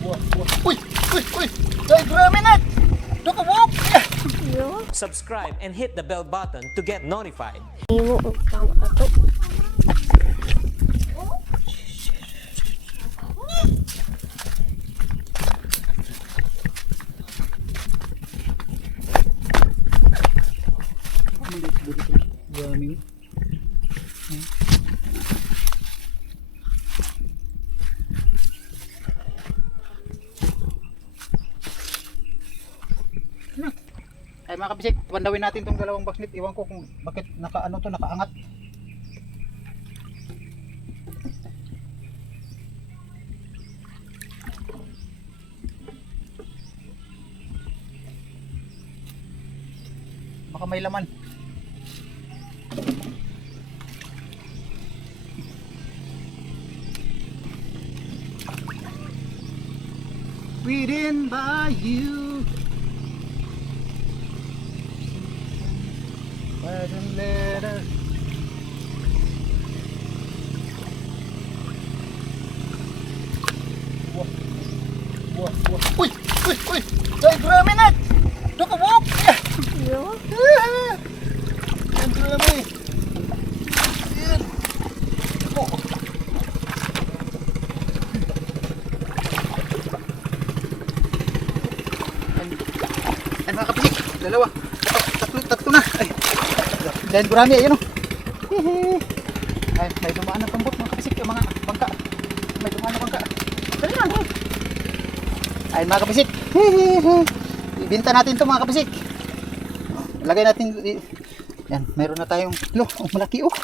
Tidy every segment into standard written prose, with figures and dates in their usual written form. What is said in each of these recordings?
Uy! Uy! Uy! Ay, grabe na! Nakawap! Yo, Subscribe and hit the bell button to get notified. iwo ang tama na to. Dami. Ay mga kabisik, bandawin natin tong dalawang baksnit. Iwan ko kung bakit nakaano to, nakaangat. Baka may laman. Written by you. Wasn't letter. Uy! Uy! Uy! Ay, grabe na! Nakawap! Yo, Ang grabe! Ayan! Oh! Ay mga kapisik! Dalawa! Tatlo na! Ay! Dahil gurami, ayun o! Ay, may dumaan na pambot mga kapisik, yung mga bangka. May dumaan na bangka. Dali na! Ay mga kapisik! Ibinta natin ito mga kapisik. Lagay natin. Yan, meron na tayong malaki oh.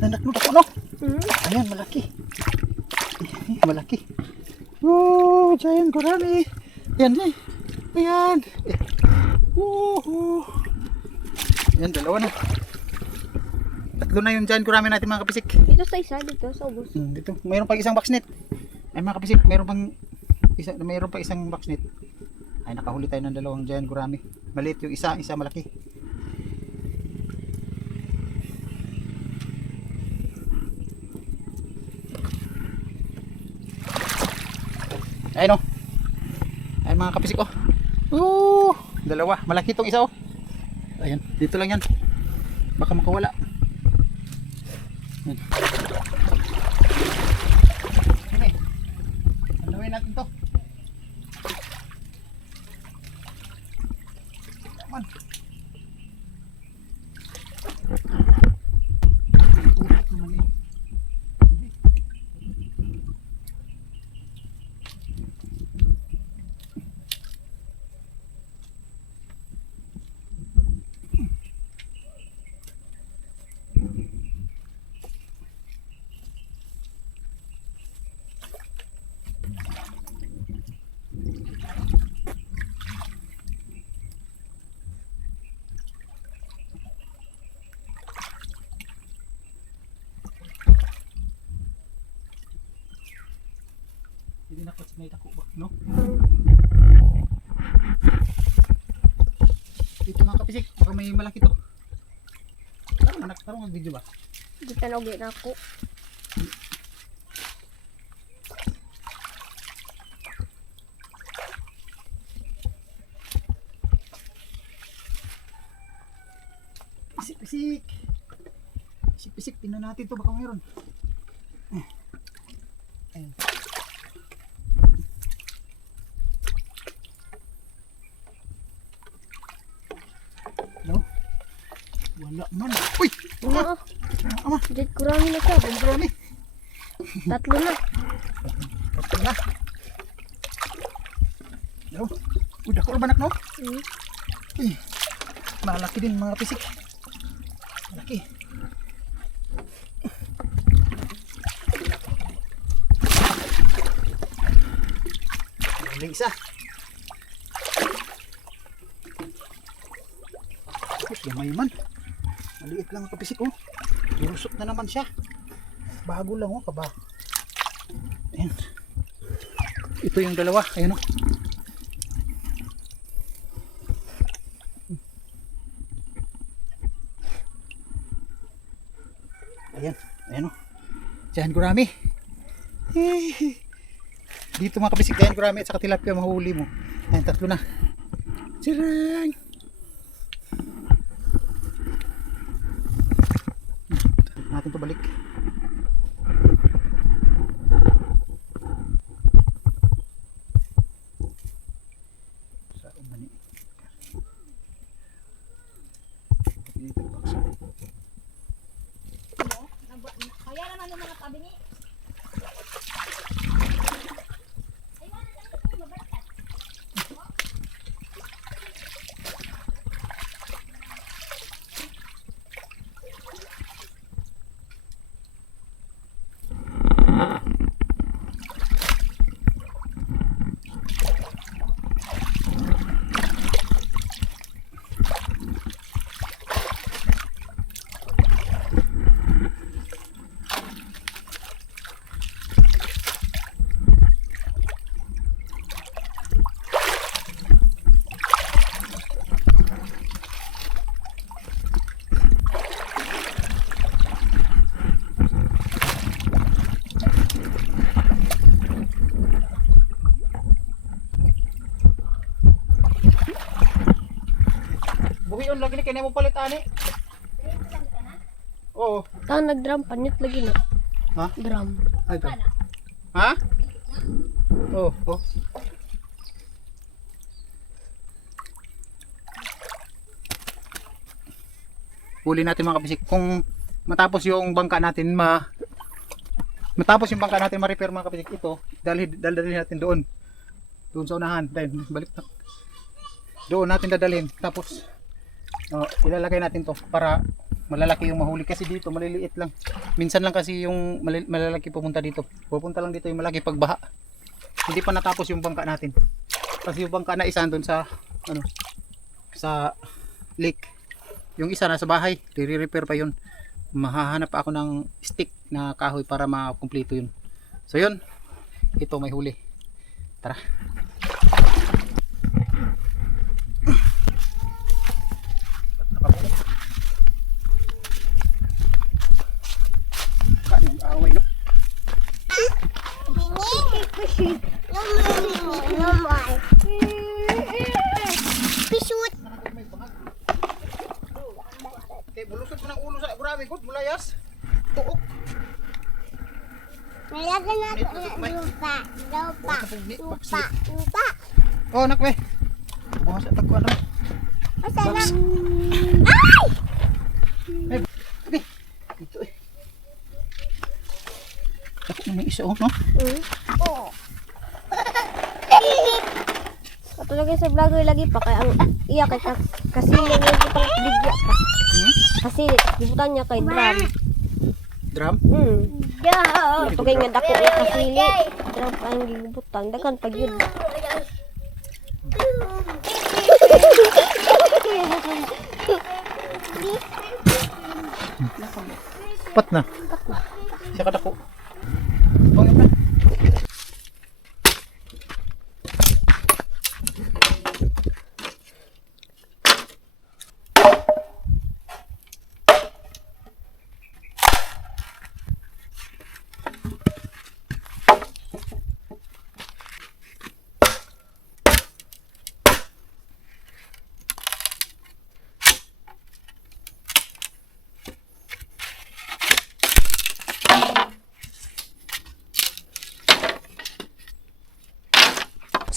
Nanaknod ako no. Ayan, malaki. Malaki. Oh, giant gurami. Yan eh. Ayan. Yan, dalawa na. Tatlo na yung giant gurami natin mga kapisik. dito sa isa, dito sa ubos. Dito, mayroon pang isang boxnet. Ay mga kapisik, mayroon pa isang boxnet. Ay, nakahuli tayo ng dalawang giant gurami. Maliit yung isa malaki. Ayun o. Ayun mga kapisik oh. Dalawa. Malaki itong isa oh. Ayan. Dito lang yan. Baka makawala. Ayan. Okay. Andawin natin to. Come on. Hindi na kasi may tako ba, no? Dito mga kapisik, baka may malaki to. Parang mag-video ba? Di tanogin ako. Pisik-pisik. Pisik-pisik, tingnan natin to, baka mayroon. Ayan. No? Wala man. Uy! Ano? Ama! Dito kurami na siya. Ang marami! Tatlo na. Ito na! No? Uy, dako banak no? Uy! Malaki din mga pisik. Malaki. May isa. Gamay man. Maliit lang ang kapisik oh. Lusot na naman siya. Bago lang oh, kaba. Ayan. Ito yung dalawa, ayun oh. Ayan, ayan oh. Diyan gurami. Dito mga kabisik, dahil gurami at saka tilapia mahuli mo. Ayan, tatlo na. Sirang! Natin to balik. Sa umani. Dito baksa. Kaya naman yung mga tabi ni. Buhion lagi ni kaya mo palit ani. Oo. Ah, nag-drum panit lagi na. Ha? Drum. Ay, ito. Ha? Oo. Oh. Huli natin mga kabisik. Kung matapos yung bangka natin matapos yung bangka natin ma-repair mga kabisik, ito dalhin natin doon sa unahan. Dahil balik na. Doon natin dadalhin. Tapos ilalagay natin to para malalaki yung mahuli, kasi dito maliliit lang. Minsan lang kasi yung malalaki pupunta dito. Pupunta lang dito yung malaki pag baha. Hindi pa natapos yung bangka natin. Kasi yung bangka na isa doon sa sa lake. Yung isa nasa bahay, i-repair pa yun. Mahahanap ako ng stick na kahoy para makumpleto yun. So yun, ito may huli. Tara. Kanin away no. Pisut. Okay, bulusot mo ng ulo sa grabe good mulayas. Tuok. Nalagyan natin lupa. Oh, nakwe. Bukas sa tagkuan na. Masarap. Ay! Okay. Ito eh. Ako na may isa oh, no? Oh. Ato lagi sa vlogger lagi pa kay ang iya kay kasi yung pang video pa. Kasi gibutan niya kay drum. Drum? Ito kay nga dako yung kasili. Drum pa ang gibutan dakan pag yun. Pat na. Siya kadako. Oh, yun na.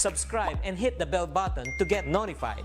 Subscribe and hit the bell button to get notified.